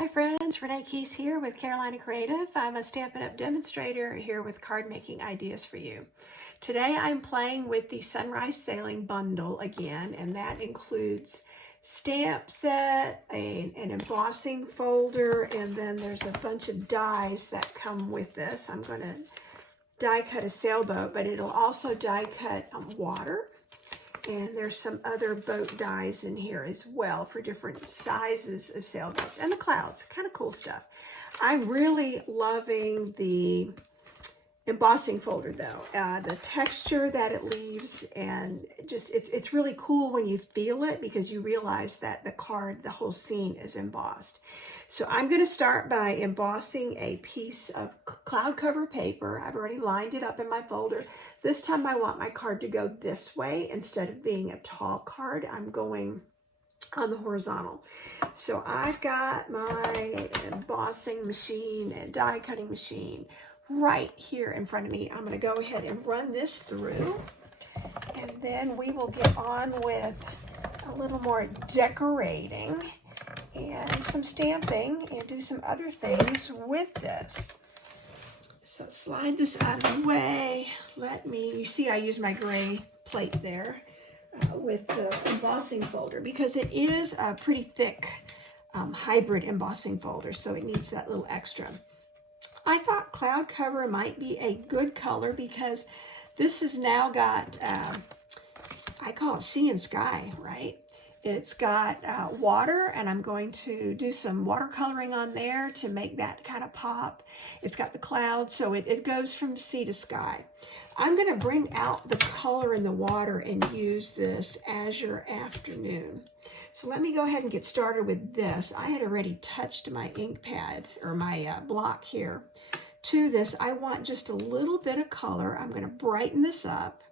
Hi friends, Renee Keys here with Carolina Creative. I'm a Stampin' Up! Demonstrator here with card making ideas for you. Today I'm playing with the Sunrise Sailing Bundle again, and that includes stamp set, an embossing folder, and then there's a bunch of dies that come with this. I'm going to die cut a sailboat, but it'll also die cut water. And there's some other boat dies in here as well for different sizes of sailboats. And the clouds, kind of cool stuff. I'm really loving the embossing folder though. The texture that it leaves, and just it's really cool when you feel it because you realize that the card, the whole scene is embossed. So I'm going to start by embossing a piece of cloud cover paper. I've already lined it up in my folder. This time I want my card to go this way. Instead of being a tall card, I'm going on the horizontal. So I've got my embossing machine and die cutting machine right here in front of me. I'm going to go ahead and run this through, and then we will get on with a little more decorating and some stamping and do some other things with this. So slide this out of the way. You see I use my gray plate there with the embossing folder because it is a pretty thick hybrid embossing folder, so it needs that little extra. I thought cloud cover might be a good color because this has now got, I call it sea and sky, right? It's got water, and I'm going to do some watercoloring on there to make that kind of pop. It's got the clouds, so it goes from sea to sky. I'm going to bring out the color in the water and use this Azure Afternoon. So let me go ahead and get started with this. I had already touched my ink pad, or my block here, to this. I want just a little bit of color. I'm going to brighten this up,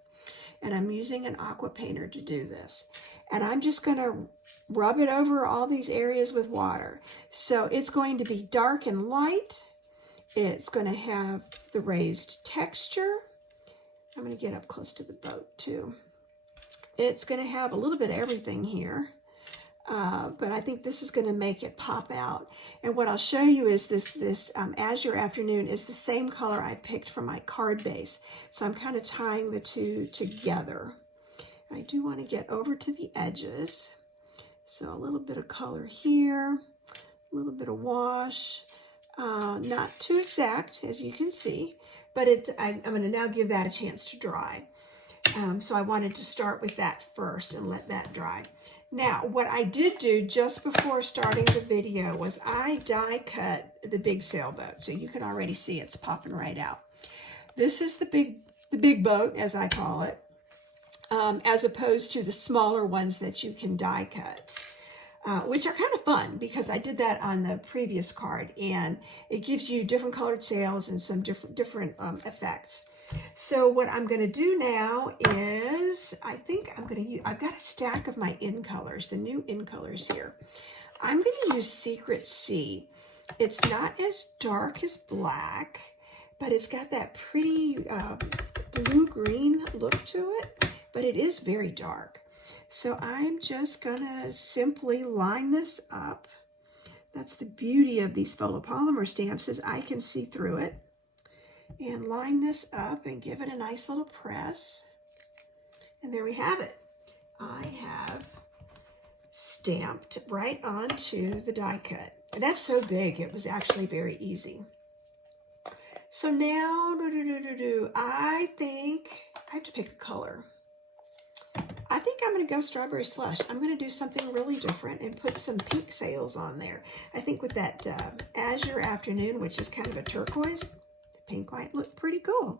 and I'm using an aqua painter to do this. And I'm just going to rub it over all these areas with water. So it's going to be dark and light. It's going to have the raised texture. I'm going to get up close to the boat too. It's going to have a little bit of everything here. But I think this is going to make it pop out. And what I'll show you is this Azure Afternoon is the same color I picked for my card base. So I'm kind of tying the two together. I do want to get over to the edges. So a little bit of color here, a little bit of wash. Not too exact, as you can see, but I'm going to now give that a chance to dry. So I wanted to start with that first and let that dry. Now, what I did do just before starting the video was I die cut the big sailboat. So you can already see it's popping right out. This is the big boat, as I call it, as opposed to the smaller ones that you can die cut, which are kind of fun because I did that on the previous card, and it gives you different colored sails and some different effects. So what I'm going to do now is, I think I've got a stack of my in colors, the new in colors here. I'm going to use Secret Sea. It's not as dark as black, but it's got that pretty blue-green look to it, but it is very dark. So I'm just going to simply line this up. That's the beauty of these photopolymer stamps, is I can see through it. And line this up and give it a nice little press. And there we have it. I have stamped right onto the die cut. And that's so big, it was actually very easy. So now, I think I have to pick a color. I think I'm going to go Strawberry Slush. I'm going to do something really different and put some pink sails on there. I think with that Azure Afternoon, which is kind of a turquoise, pink might look pretty cool.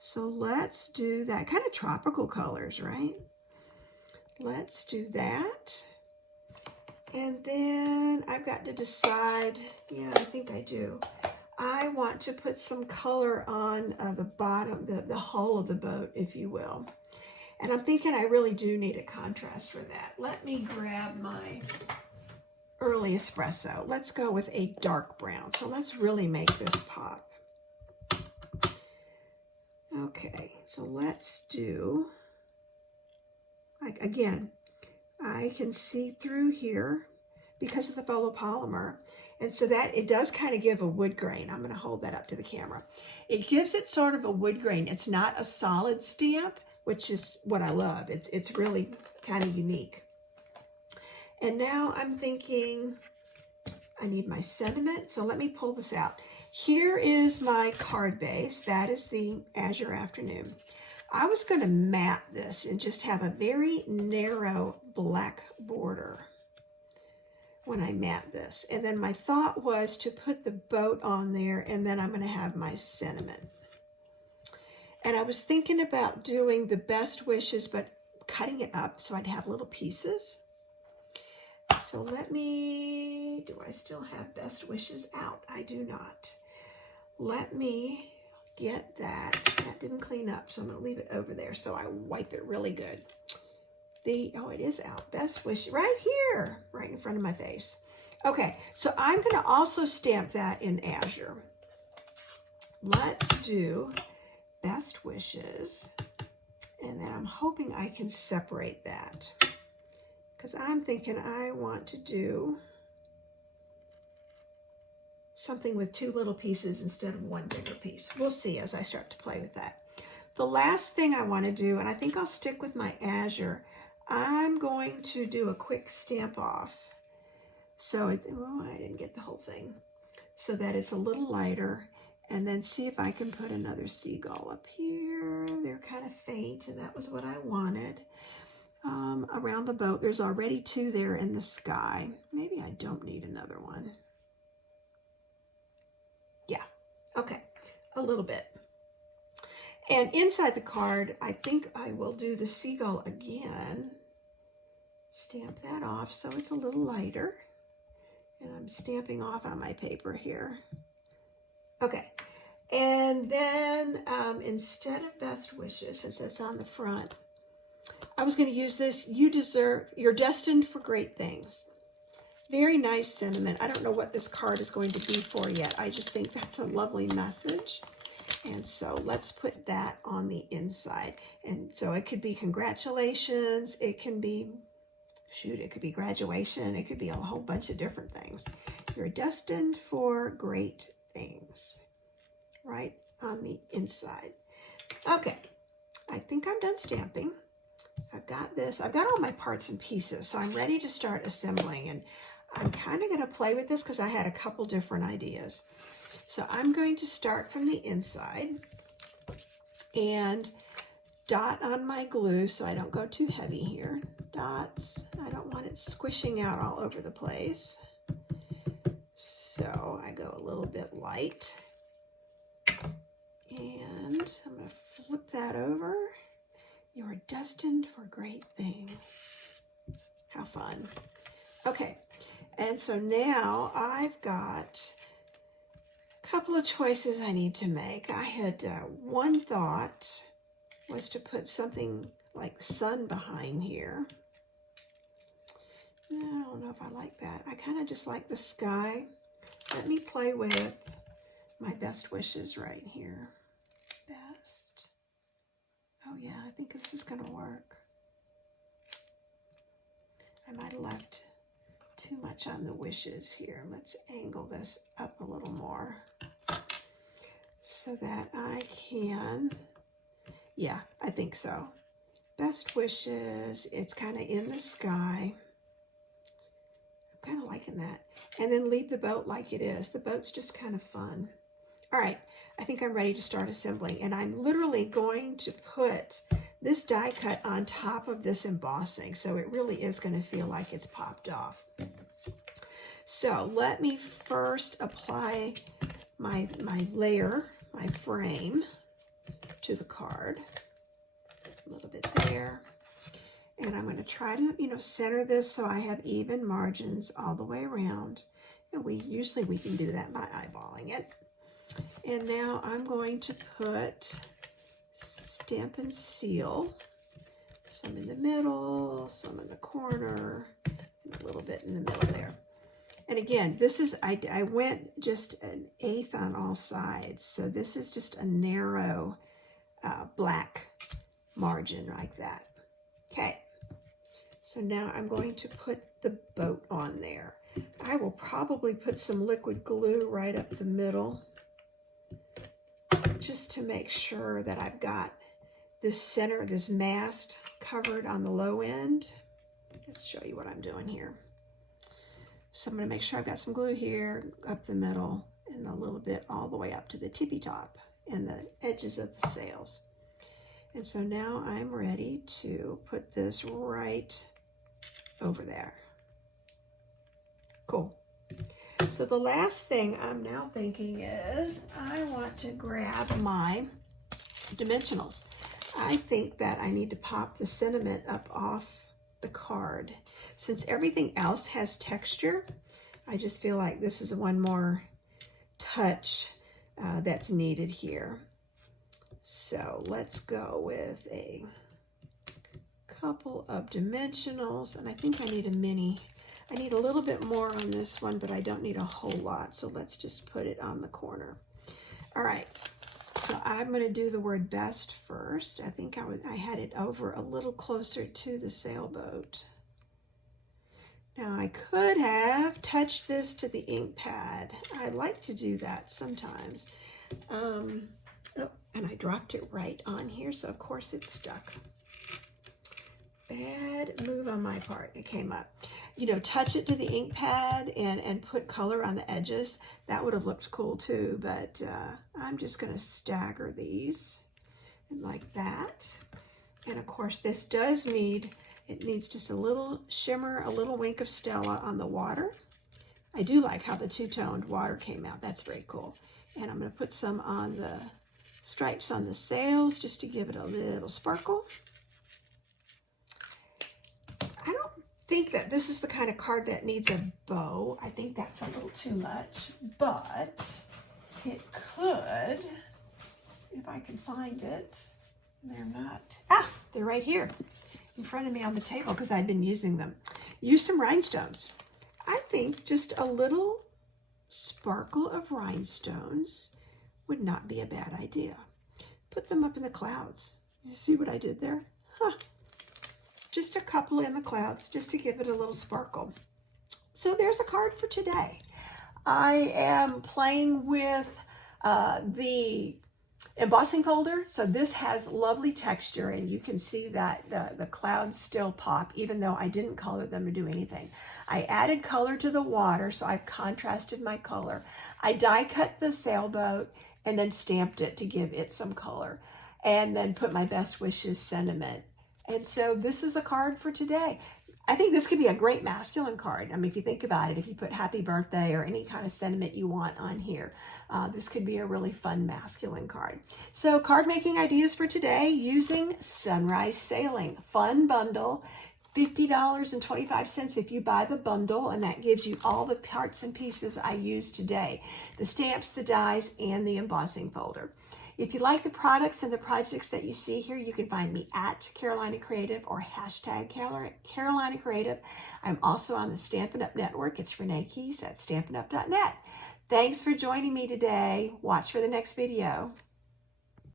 So let's do that. Kind of tropical colors, right? Let's do that. And then I've got to decide, yeah, I think I do. I want to put some color on the bottom, the hull of the boat, if you will. And I'm thinking I really do need a contrast for that. Let me grab my early espresso. Let's go with a dark brown. So let's really make this pop. Okay, so let's do, like, again, I can see through here, because of the photopolymer. And so that it does kind of give a wood grain. I'm going to hold that up to the camera. It gives it sort of a wood grain. It's not a solid stamp, which is what I love. It's really kind of unique. And now I'm thinking I need my sentiment. So let me pull this out. Here is my card base. That is the Azure Afternoon. I was going to mat this and just have a very narrow black border when I mat this. And then my thought was to put the boat on there, and then I'm going to have my sentiment. And I was thinking about doing the best wishes, but cutting it up so I'd have little pieces. So let me, do I still have best wishes out? I do not. Let me get that. That didn't clean up, so I'm going to leave it over there so I wipe it really good. Oh, it is out. Best wish right here, right in front of my face. Okay, so I'm going to also stamp that in Azure. Let's do best wishes, and then I'm hoping I can separate that because I'm thinking I want to do something with two little pieces instead of one bigger piece. We'll see as I start to play with that. The last thing I want to do, and I think I'll stick with my Azure, I'm going to do a quick stamp off. So, I didn't get the whole thing. So that it's a little lighter, and then see if I can put another seagull up here. They're kind of faint, and that was what I wanted. Around the boat, there's already two there in the sky. Maybe I don't need another one. Yeah, okay, a little bit. And inside the card, I think I will do the seagull again. Stamp that off so it's a little lighter. And I'm stamping off on my paper here. Okay, and then instead of best wishes, since it's on the front, I was going to use this, you're destined for great things. Very nice sentiment. I don't know what this card is going to be for yet. I just think that's a lovely message. And so let's put that on the inside. And so it could be congratulations. It can be, it could be graduation. It could be a whole bunch of different things. You're destined for great things, right on the inside. Okay, I think I'm done stamping. I've got this. I've got all my parts and pieces, so I'm ready to start assembling. And I'm kind of going to play with this because I had a couple different ideas. So I'm going to start from the inside and dot on my glue so I don't go too heavy here. Dots. I don't want it squishing out all over the place. So I go a little bit light. And I'm going to flip that over. You're destined for great things. How fun. Okay. And so now I've got a couple of choices I need to make. I had one thought was to put something like sun behind here. I don't know if I like that. I kind of just like the sky. Let me play with my best wishes right here. Best. Oh yeah, I think this is going to work. I might have left too much on the wishes here. Let's angle this up a little more so that I can, yeah, I think so. Best wishes, it's kind of in the sky. I'm kind of liking that. And then leave the boat like it is. The boat's just kind of fun. All right, I think I'm ready to start assembling, and I'm literally going to put this die cut on top of this embossing, so it really is going to feel like it's popped off. So let me first apply my layer, my frame, to the card. A little bit there. And I'm going to try to, center this so I have even margins all the way around. And usually we can do that by eyeballing it. And now I'm going to put stamp and seal. Some in the middle, some in the corner, and a little bit in the middle there. And again, this is, I went just 1/8 on all sides. So this is just a narrow black margin like that. Okay. So now I'm going to put the boat on there. I will probably put some liquid glue right up the middle just to make sure that I've got this center, this mast covered on the low end. Let's show you what I'm doing here. So I'm going to make sure I've got some glue here, up the middle, and a little bit all the way up to the tippy top and the edges of the sails. And so now I'm ready to put this right over there. Cool. So the last thing I'm now thinking is I want to grab my dimensionals. I think that I need to pop the sentiment up off the card. Since everything else has texture, I just feel like this is one more touch that's needed here. So let's go with a couple of dimensionals, and I think I need a mini. I need a little bit more on this one, but I don't need a whole lot, so let's just put it on the corner. All right, so I'm going to do the word best first. I think I had it over a little closer to the sailboat. Now I could have touched this to the ink pad. I like to do that sometimes. Oh, and I dropped it right on here, so of course it's stuck. Bad move on my part. It came up. You know, touch it to the ink pad and put color on the edges. That would have looked cool too, but I'm just going to stagger these like that. And of course this does need, it needs just a little shimmer, a little wink of Stella on the water. I do like how the two-toned water came out. That's very cool. And I'm going to put some on the stripes on the sails just to give it a little sparkle. I don't think that this is the kind of card that needs a bow. I think that's a little too much, but it could, if I can find it. They're not. Ah, they're right here in front of me on the table because I've been using them. Use some rhinestones. I think just a little sparkle of rhinestones would not be a bad idea. Put them up in the clouds. You see what I did there? Huh. Just a couple in the clouds just to give it a little sparkle. So there's a card for today. I am playing with the embossing folder. So this has lovely texture, and you can see that the clouds still pop even though I didn't color them or do anything. I added color to the water, so I've contrasted my color. I die cut the sailboat and then stamped it to give it some color, and then put my best wishes sentiment. And so this is a card for today. I think this could be a great masculine card. I mean, if you think about it, if you put happy birthday or any kind of sentiment you want on here, this could be a really fun masculine card. So card making ideas for today using Sunrise Sailing. Fun bundle, $50.25 if you buy the bundle, and that gives you all the parts and pieces I used today. The stamps, the dies, and the embossing folder. If you like the products and the projects that you see here, you can find me at Carolina Creative or hashtag Carolina Creative. I'm also on the Stampin' Up! Network. It's Renee Keys at StampinUp.net. Thanks for joining me today. Watch for the next video.